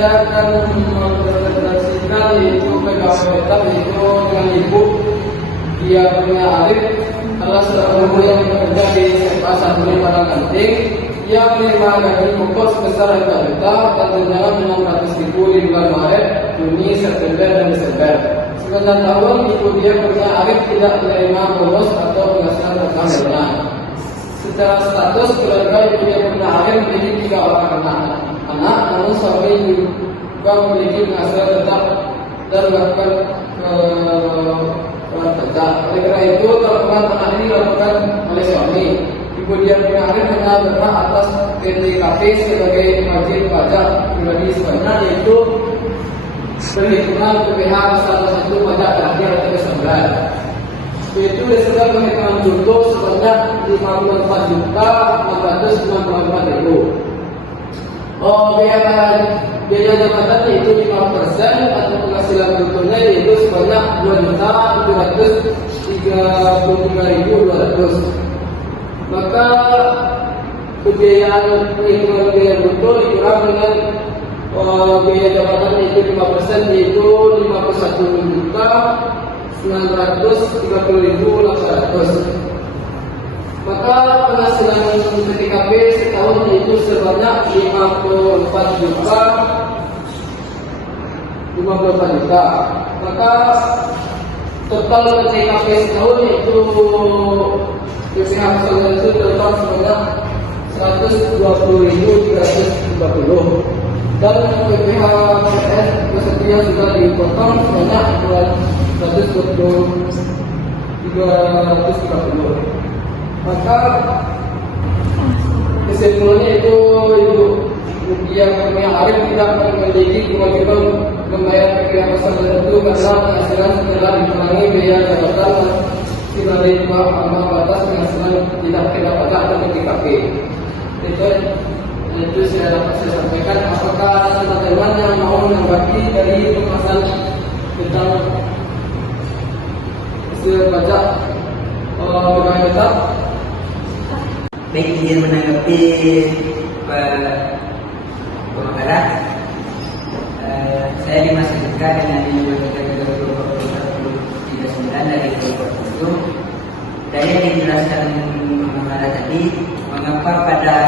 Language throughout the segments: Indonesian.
saya akan mempresentasikan yaitu pegawai tetap yaitu dengan ibu. Dia punya Arif adalah seorang guru yang bekerja di SMA 1 Parangkanting. Ia menerima gaji pokok sebesar 5 juta dan tunjangan 600.000 di bulan Maret, Juni, September, dan Desember. 9 tahun ibu dia punya Arif tidak menerima bonus atau penghasilan tetap lainnya. Secara status keluarga ibu dia punya Arif memiliki 3 orang anak, namun suami juga memiliki penghasilan tetap dan bahkan tetap. Oleh karena itu, telepon anak ini dilakukan oleh suami. Ibu dia punya Arif hanya berhak atas PTKP sebagai wajib pajak pribadi sebanyak yaitu perhitungan PPh salah satu pajak terakhir atau kesembilan. Yaitu disebut perhitungan contoh sebanyak 54.694.000. Biaya jabatan yaitu 5% atau penghasilan bruttonya yaitu sebanyak 2.733.200. Maka pembiayaan penghitungan biaya brutto dikurang dengan biaya jabatan yaitu 5% yaitu 51.930.800. Maka penghasilan PTKP setahun yaitu sebanyak 54 juta. Maka total PTKP setahun yaitu PPh pesantren itu total sebanyak 120.350 dan PPh PNS peserta sudah dipotong sebanyak 330. Maka kesimpulannya itu ibu yang Arif tidak memiliki kewajiban membayar PPh pesantren itu karena penghasilan setelah dikurangi biaya jabatan dari ambang batas penghasilan tidak kena pajak dan PTKP. Itu saya dapat saya sampaikan. Apakah teman-teman yang mau menanggapi dari pembahasan tentang pajak pegawai tetap? Baik, izin menanggapi pemakaran. Saya Dimas Eka dengan nomor 32139 dari Provinsi. Dari yang dijelaskan pengacara tadi, mengapa pada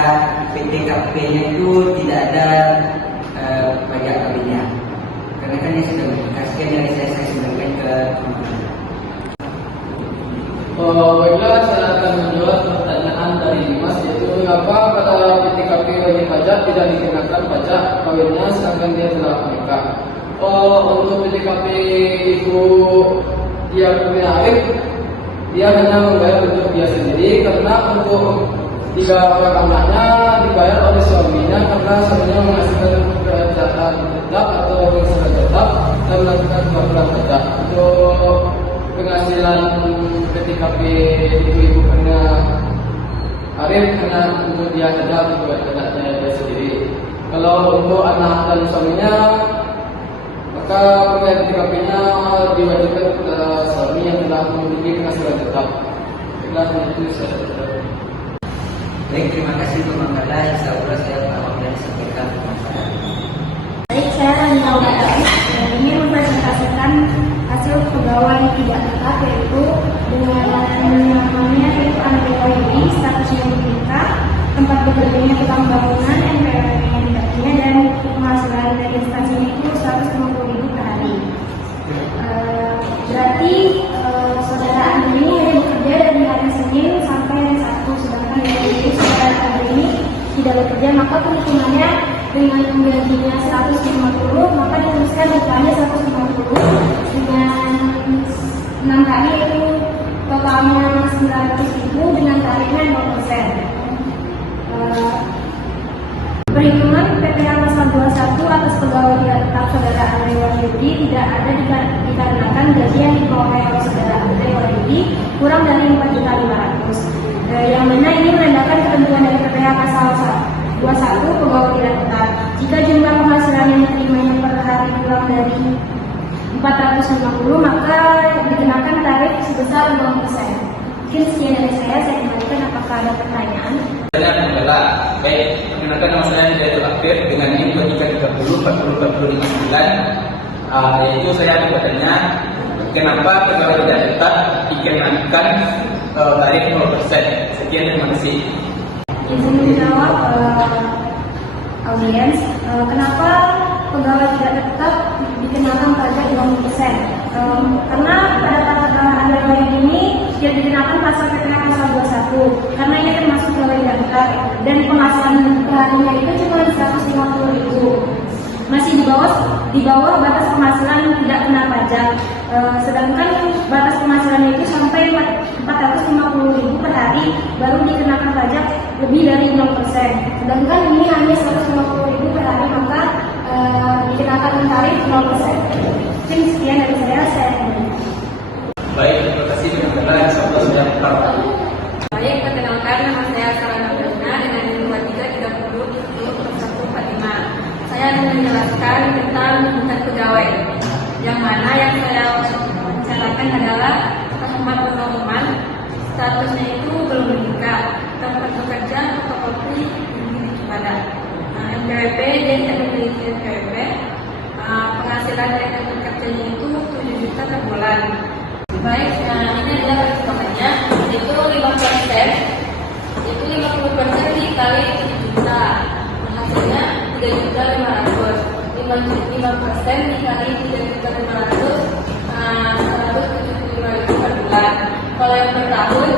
PTKP-nya itu tidak ada pajak kawinnya? Karena kan yang sudah dikasihkan dari saya sampaikan ke teman-teman. Baiklah, saya akan menjawab pertanyaan dari Dimas yaitu mengapa pada PTKP wajib pajak tidak dikenakan pajak kawinnya sedangkan dia telah menikah. Untuk PTKP ibu dia punya Arif, dia hanya membayar untuk dia sendiri karena untuk 3 orang anaknya dibayar oleh suaminya karena suaminya menghasilkan pekerjaan tetap atau penghasilan tetap dan melakukan pembayaran pajak. Untuk penghasilan PTKP ibu punya Arif karena untuk dia saja untuk anaknya dia sendiri. Kalau untuk anak dan suaminya, maka pembayar PTKP-nya diwajibkan kepada suami yang telah memiliki penghasilan tetap. Itu saya. Baik, terima kasih pemakaran. Insyaallah saya paham dan sampaikan pemakaran. Baik, saya Rani ingin mempresentasikan hasil pegawai tidak tetap yaitu dengan namanya yaitu Android, statusnya menikah, tempat bekerjanya tukang bangunan, NPWP-nya tidak punya dan penghasilan dari instansinya itu 150.000 per hari. Berarti saudara Andri ini hanya bekerja dari hari Senin sampai hari Sabtu, sedangkan dari saudara Andri ini tidak bekerja, maka perhitungannya dengan gajinya 150, maka dituliskan upahnya 150 dengan 6 kali itu totalnya 900.000 dengan tarifnya 0%. Perhitungan PPh pasal 21 atas pegawai tidak tetap saudara Andre Wahyudi tidak ada dikarenakan gaji yang diperoleh oleh saudara Andre Wahyudi kurang dari 4.500.000. Yang mana ini menandakan ketentuan dari PPh pasal 21 pegawai tidak tetap. Jika jumlah penghasilan yang diterimanya per hari kurang dari 450, maka dikenakan tarif sebesar 0%. Mungkin sekian dari saya kembalikan apakah Apakah ada pertanyaan? Pertanyaan adalah, baik, menggunakan nama saya Hidayat Akhir dengan NIM 2330 4049, yaitu saya ada bertanya, kenapa pegawai tidak tetap dikenakan tarif 0%? Sekian, terima kasih. Izin menjawab, audiens, kenapa pegawai tidak tetap dikenakan pajak 0%? Karena pada pada pegawai ini tidak dikenakan pasal PPh pasal 21, karena ini termasuk pegawai tidak tetap dan penghasilan perharinya itu cuma 150.000, masih di bawah batas penghasilan tidak kena pajak. Sedangkan batas penghasilan itu sampai 450.000 per hari baru dikenakan pajak lebih dari 0%. Sedangkan ini hanya 150.000 per hari, maka dikenakan tarif 0%. Sekian dari saya. Baik, terima kasih. Benar-benar insyaallah sudah paham. Baik, perkenalkan, nama saya Sarah Nabdana dengan NIM 2330 Saya akan menjelaskan tentang tingkat pegawai, yang mana yang saya bicarakan adalah Rahmat Nurman, statusnya itu belum menikah, tempat bekerja fotokopi pada NPWP, dia tidak memiliki NPWP, penghasilan dari tempat kerjanya itu 7 juta per bulan. Baik, ini adalah perhitungannya, itu 5%, itu 50% dikali 7 juta, hasilnya 3.500.000. 5% dikali 3.500.000, 175.000 per bulan. Kalau yang per tahun,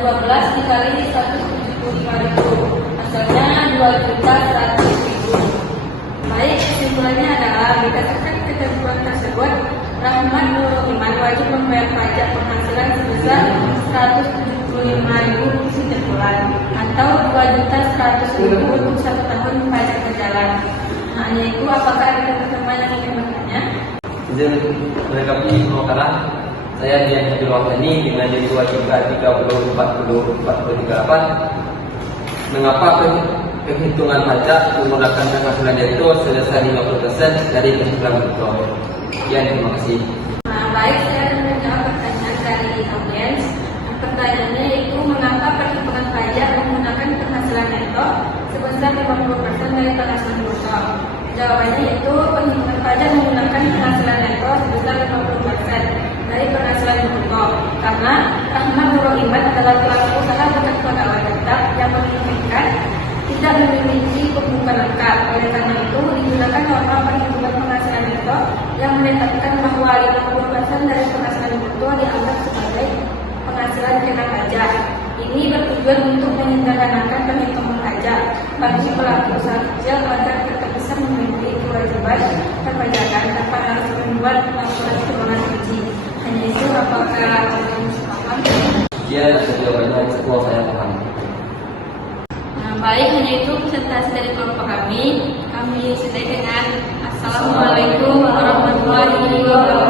12 dikali 175.000, hasilnya 2.100.000. Baik, kesimpulannya adalah berdasarkan ketentuan tersebut, Rahmat Nurman wajib membayar pajak penghasilan sebesar 175.000 setiap bulan atau 2.100.000 untuk 1 tahun pajak berjalan. Hanya itu, apakah ada teman-teman yang ingin bertanya? Izin melengkapi pemakaran saya Dian Abdul Wahani dengan jadi wajib 30-40-43. Mengapa penghitungan pajak menggunakan penghasilan itu sebesar 50% dari penghasilan brutto? Sekian, terima kasih. Baik, saya akan menjawab pertanyaan dari audiens. Pertanyaannya yaitu, mengapa perhitungan pajak menggunakan penghasilan neto sebesar 50% dari penghasilan brutto? Jawabannya yaitu, perhitungan pajak menggunakan penghasilan neto sebesar 50% dari penghasilan brutto karena Rahmat Nurman adalah pelaku usaha bukan pegawai tetap yang menginginkan tidak memiliki pembukaan lengkap. Oleh karena itu, digunakan norma perhitungan penghasilan neto yang menetapkan bahwa 50% dari penghasilan brutto dianggap sebagai penghasilan kena pajak. Ini bertujuan untuk menyederhanakan penghitungan pajak bagi pelaku usaha kecil agar tetap bisa memiliki kewajiban perpajakan tanpa harus membuat laporan keuangan wajib. Hanya itu, apakah kalian paham? Sekian atas jawabannya, semua saya paham. Baik, hanya itu presentasi dari kelompok kami. Kami sudahi dengan Assalamualaikum warahmatullahi wabarakatuh.